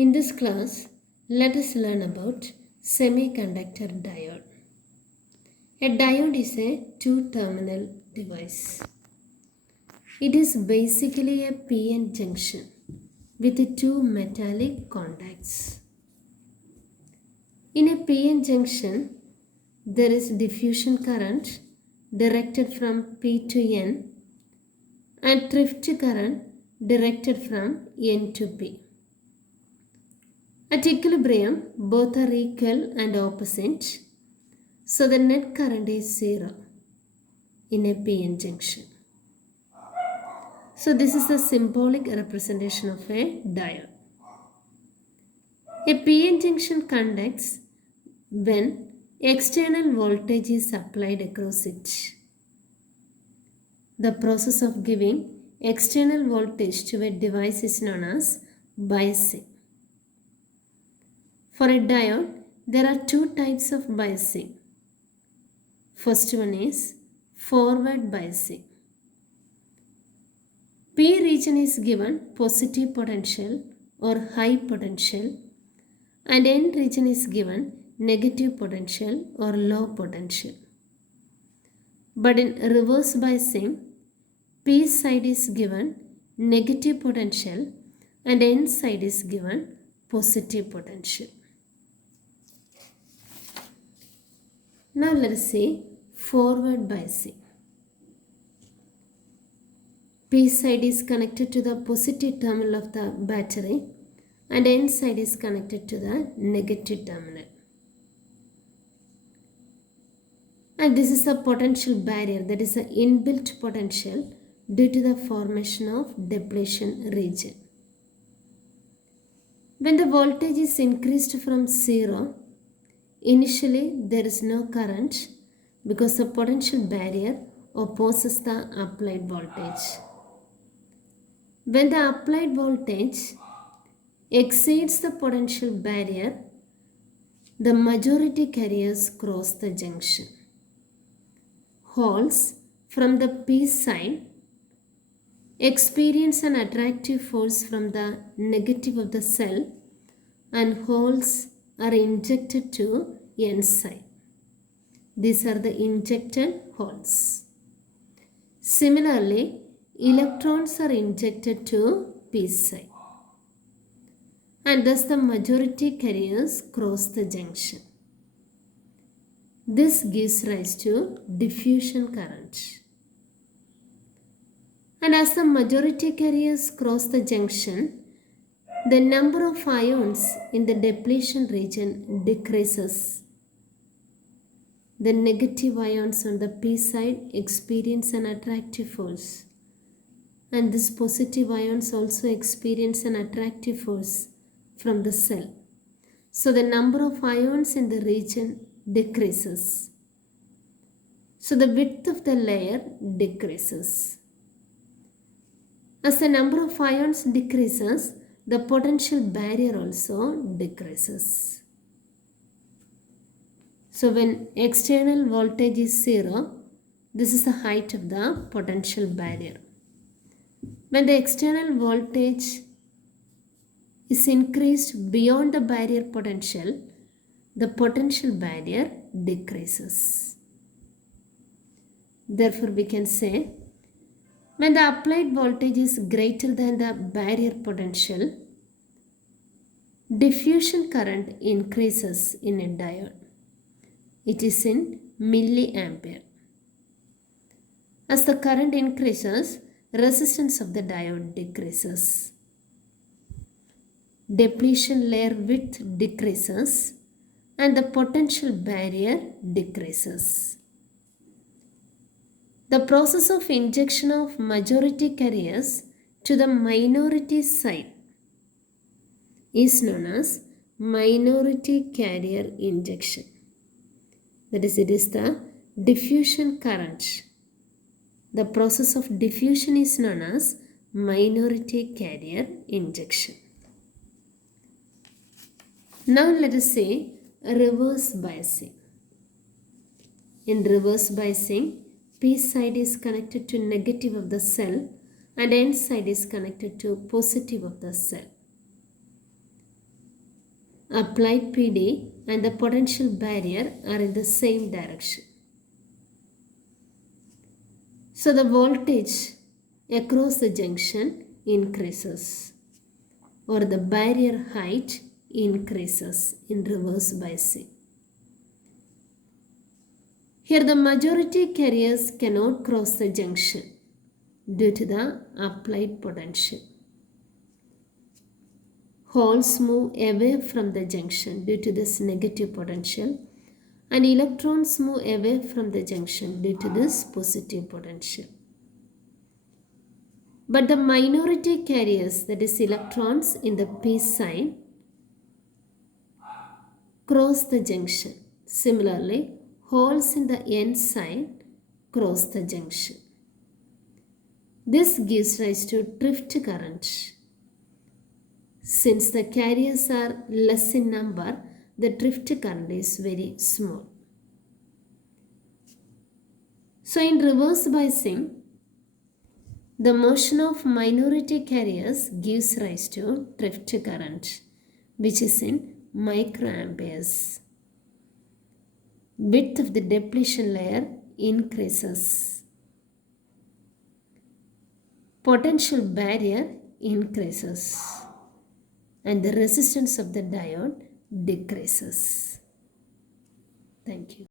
In this class, let us learn about semiconductor diode. A diode is a two-terminal device. It is basically a PN junction with two metallic contacts. In a PN junction, there is diffusion current directed from P to N and drift current directed from N to P. At equilibrium, both are equal and opposite, so the net current is zero in a PN junction. So this is the symbolic representation of a diode. A PN junction conducts when external voltage is applied across it. The process of giving external voltage to a device is known as biasing. For a diode, there are two types of biasing. First one is forward biasing. P region is given positive potential or high potential and N region is given negative potential or low potential. But in reverse biasing, P side is given negative potential and N side is given positive potential. Now let us see forward biasing. P side is connected to the positive terminal of the battery and N side is connected to the negative terminal. And this is a potential barrier, that is an inbuilt potential due to the formation of depletion region. When the voltage is increased from 0, initially there is no current because the potential barrier opposes the applied voltage. When the applied voltage exceeds the potential barrier, the majority carriers cross the junction. Holes from the P side experience an attractive force from the negative of the cell and holes are injected to N side. These are the injected holes. Similarly, electrons are injected to P side and thus the majority carriers cross the junction. This gives rise to diffusion current. And as the majority carriers cross the junction, the number of ions in the depletion region decreases. The negative ions on the P side experience an attractive force, and these positive ions also experience an attractive force from the cell. So the number of ions in the region decreases. So the width of the layer decreases. As the number of ions decreases, the potential barrier also decreases. So when external voltage is 0, this is the height of the potential barrier. When the external voltage is increased beyond the barrier potential, the potential barrier decreases. Therefore, we can say when the applied voltage is greater than the barrier potential, diffusion current increases in a diode. It is in milliampere. As the current increases, resistance of the diode decreases. Depletion layer width decreases and the potential barrier decreases. The process of injection of majority carriers to the minority side is known as minority carrier injection. That is, it is the diffusion current. The process of diffusion is known as minority carrier injection. Now let us say reverse biasing. In reverse biasing, P side is connected to negative of the cell and N side is connected to positive of the cell. applied PD and the potential barrier are in the same direction. So the voltage across the junction increases, or the barrier height increases in reverse biasing. Here the majority carriers cannot cross the junction due to the applied potential. Holes move away from the junction due to this negative potential, and electrons move away from the junction due to this positive potential. But the minority carriers, that is electrons in the p side, cross the junction. Similarly, holes in the n side cross the junction. This gives rise to drift current. Since the carriers are less in number, the drift current is very small. So in reverse biasing, the motion of minority carriers gives rise to drift current, which is in microamperes. Width of the depletion layer increases. Potential barrier increases, and the resistance of the diode decreases. Thank you.